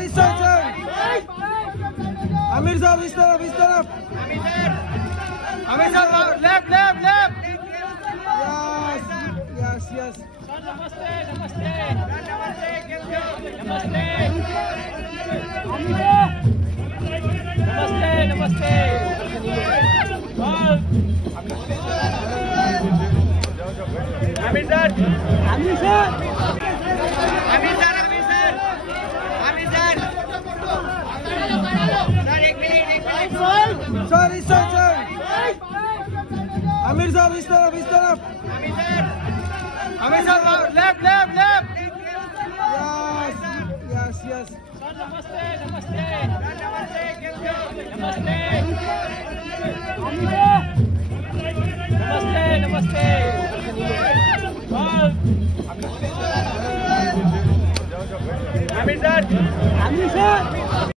Sorry, sir. Amir sir, this तरफ. Amir sir, left. Yes. Namaste. Amir sir. Sir, एक minute. Sorry, sir. Amir sir, this तरफ. Amir sir, left. Yes. Namaste. Amir sir.